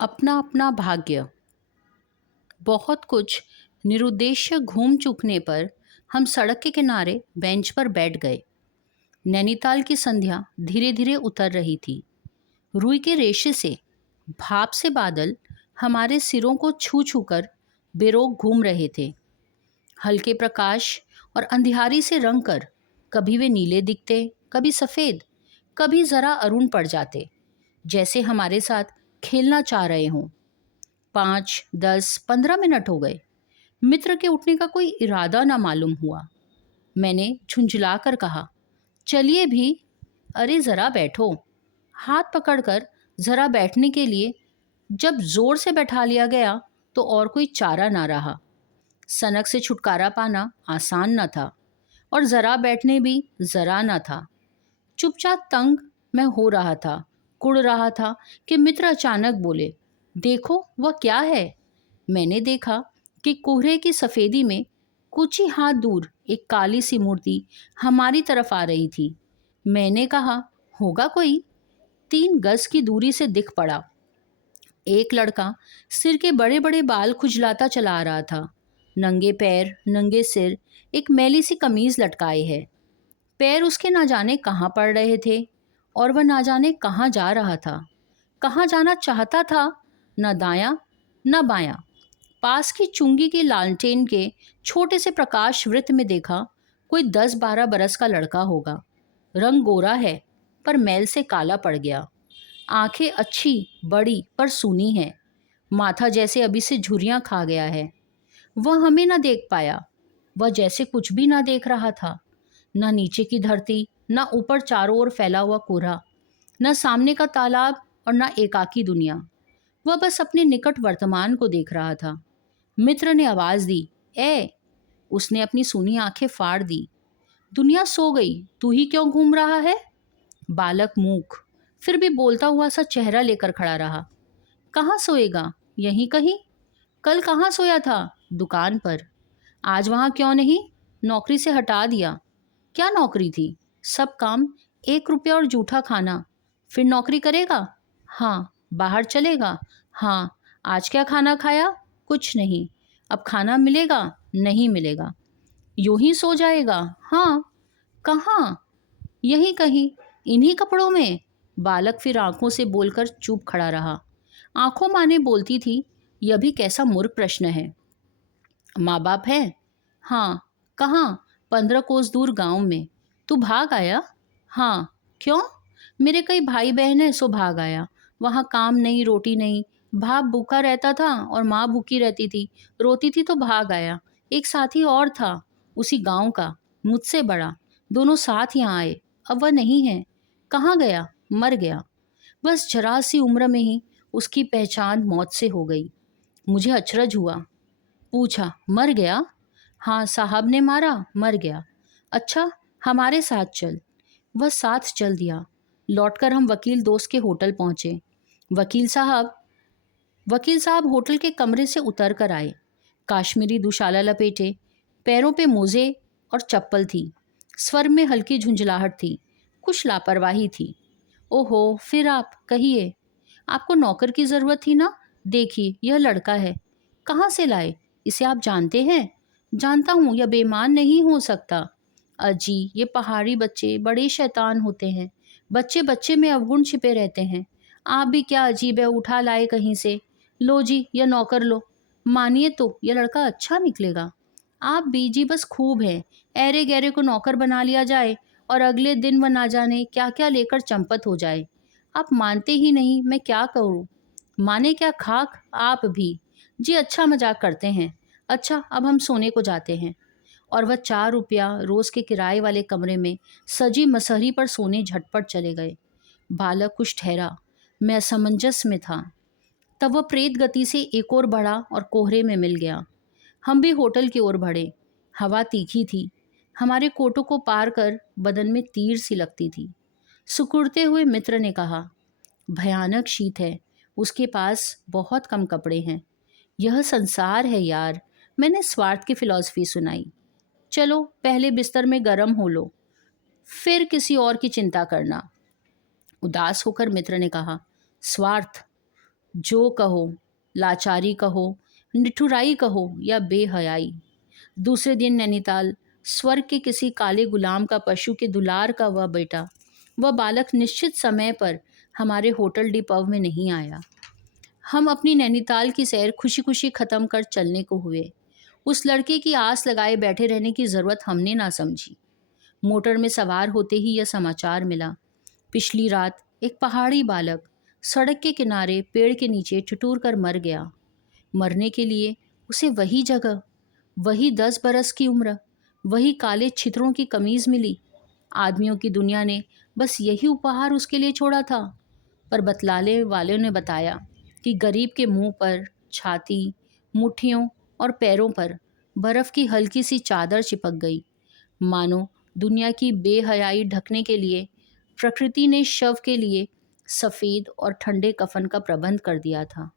अपना अपना भाग्य। बहुत कुछ निरुद्देश्य घूम चूकने पर हम सड़क के किनारे बेंच पर बैठ गए। नैनीताल की संध्या धीरे धीरे उतर रही थी। रुई के रेशे से भाप से बादल हमारे सिरों को छू छू कर बेरोक घूम रहे थे। हल्के प्रकाश और अंधियारी से रंग कर कभी वे नीले दिखते, कभी सफ़ेद, कभी ज़रा अरुण पड़ जाते, जैसे हमारे साथ खेलना चाह रहे हों। 5, 10, 15 मिनट हो गए। मित्र के उठने का कोई इरादा ना मालूम हुआ। मैंने झुंझला कर कहा, चलिए भी। अरे ज़रा बैठो। हाथ पकड़कर ज़रा बैठने के लिए जब जोर से बैठा लिया गया तो और कोई चारा ना रहा। सनक से छुटकारा पाना आसान न था और ज़रा बैठने भी ज़रा न था। चुपचाप तंग मैं हो रहा था, कुड़ रहा था कि मित्र अचानक बोले, देखो वह क्या है। मैंने देखा कि कोहरे की सफ़ेदी में कुछ ही हाथ दूर एक काली सी मूर्ति हमारी तरफ आ रही थी। मैंने कहा, होगा कोई। 3 गज की दूरी से दिख पड़ा। एक लड़का सिर के बड़े बड़े बाल खुजलाता चला आ रहा था। नंगे पैर, नंगे सिर, एक मैली सी कमीज लटकाए है। पैर उसके ना जाने कहाँ पड़ रहे थे और वह ना जाने कहाँ जा रहा था, कहाँ जाना चाहता था। न दायां न बायां। पास की चुंगी की लालटेन के छोटे से प्रकाश वृत्त में देखा, कोई 10-12 बरस का लड़का होगा। रंग गोरा है पर मैल से काला पड़ गया। आंखें अच्छी, बड़ी पर सूनी हैं। माथा जैसे अभी से झुर्रियां खा गया है। वह हमें न देख पाया। वह जैसे कुछ भी ना देख रहा था। न नीचे की धरती, न ऊपर चारों ओर फैला हुआ कोहरा, न सामने का तालाब और न एकाकी दुनिया। वह बस अपने निकट वर्तमान को देख रहा था। मित्र ने आवाज दी, ए। उसने अपनी सूनी आंखें फाड़ दी। दुनिया सो गई, तू ही क्यों घूम रहा है। बालक मूक, फिर भी बोलता हुआ सा चेहरा लेकर खड़ा रहा। कहाँ सोएगा, यहीं कहीं। कल कहाँ सोया था, दुकान पर। आज वहाँ क्यों नहीं, नौकरी से हटा दिया। क्या नौकरी थी, सब काम, 1 रुपया और जूठा खाना। फिर नौकरी करेगा, हाँ। बाहर चलेगा, हाँ। आज क्या खाना खाया, कुछ नहीं। अब खाना मिलेगा, नहीं मिलेगा। यूं ही सो जाएगा, हाँ। कहाँ, यहीं कहीं, इन्हीं कपड़ों में। बालक फिर आंखों से बोलकर चुप खड़ा रहा। आंखों माने बोलती थी, यह भी कैसा मूर्ख प्रश्न है। माँ बाप है, हाँ। कहाँ, 15 कोस दूर गांव में। तू भाग आया, हाँ। क्यों, मेरे कई भाई बहन हैं सो भाग आया। वहाँ काम नहीं, रोटी नहीं। बाप भूखा रहता था और माँ भूखी रहती थी, रोती थी तो भाग आया। एक साथी और था, उसी गांव का, मुझसे बड़ा। दोनों साथ यहाँ आए। अब वह नहीं है। कहाँ गया, मर गया। बस जरा सी उम्र में ही उसकी पहचान मौत से हो गई। मुझे अचरज हुआ। पूछा, मर गया। हाँ, साहब ने मारा, मर गया। अच्छा, हमारे साथ चल। वह साथ चल दिया। लौटकर हम वकील दोस्त के होटल पहुंचे। वकील साहब वकील साहब होटल के कमरे से उतर कर आए। काश्मीरी दुशाला लपेटे, पैरों पे मोजे और चप्पल थी। स्वर में हल्की झुंझलाहट थी, कुछ लापरवाही थी। ओहो, फिर आप कहिए। आपको नौकर की ज़रूरत थी ना। देखिए, यह लड़का है। कहाँ से लाए, इसे आप जानते हैं। जानता हूँ, यह बेईमान नहीं हो सकता। अजी, ये पहाड़ी बच्चे बड़े शैतान होते हैं। बच्चे बच्चे में अवगुण छिपे रहते हैं। आप भी क्या अजीब है, उठा लाए कहीं से। लो जी, यह नौकर लो। मानिए तो यह लड़का अच्छा निकलेगा। आप बीजी बस खूब हैं। ऐरे गैरे को नौकर बना लिया जाए और अगले दिन वह ना जाने क्या क्या लेकर चंपत हो जाए। आप मानते ही नहीं, मैं क्या करूँ। माने क्या खाक, आप भी। जी, अच्छा मजाक करते हैं। अच्छा, अब हम सोने को जाते हैं। और वह 4 रुपया रोज के किराए वाले कमरे में सजी मसहरी पर सोने झटपट चले गए। बालक कुछ ठहरा। मैं असमंजस में था। तब वह प्रेत गति से एक और बढ़ा और कोहरे में मिल गया। हम भी होटल की ओर बढ़े। हवा तीखी थी। हमारे कोटों को पार कर बदन में तीर सी लगती थी। सुकुड़ते हुए मित्र ने कहा, भयानक शीत है। उसके पास बहुत कम कपड़े हैं। यह संसार है यार। मैंने स्वार्थ की फिलॉसफी सुनाई। चलो, पहले बिस्तर में गर्म हो लो, फिर किसी और की चिंता करना। उदास होकर मित्र ने कहा, स्वार्थ, जो कहो, लाचारी कहो, निठुराई कहो या बेहयाई। दूसरे दिन नैनीताल, स्वर्ग के किसी काले गुलाम का, पशु के दुलार का वह बेटा, वह बालक निश्चित समय पर हमारे होटल डी पब में नहीं आया। हम अपनी नैनीताल की सैर खुशी खुशी खत्म कर चलने को हुए। उस लड़के की आस लगाए बैठे रहने की जरूरत हमने ना समझी। मोटर में सवार होते ही यह समाचार मिला, पिछली रात एक पहाड़ी बालक सड़क के किनारे पेड़ के नीचे ठिठुर कर मर गया। मरने के लिए उसे वही जगह, वही 10 बरस की उम्र, वही काले छितरों की कमीज मिली। आदमियों की दुनिया ने बस यही उपहार उसके लिए छोड़ा था। पर बतलाने वाले ने बताया कि गरीब के मुंह पर, छाती, मुट्ठियों और पैरों पर बर्फ की हल्की सी चादर चिपक गई, मानो दुनिया की बेहयाई ढकने के लिए प्रकृति ने शव के लिए सफ़ेद और ठंडे कफन का प्रबंध कर दिया था।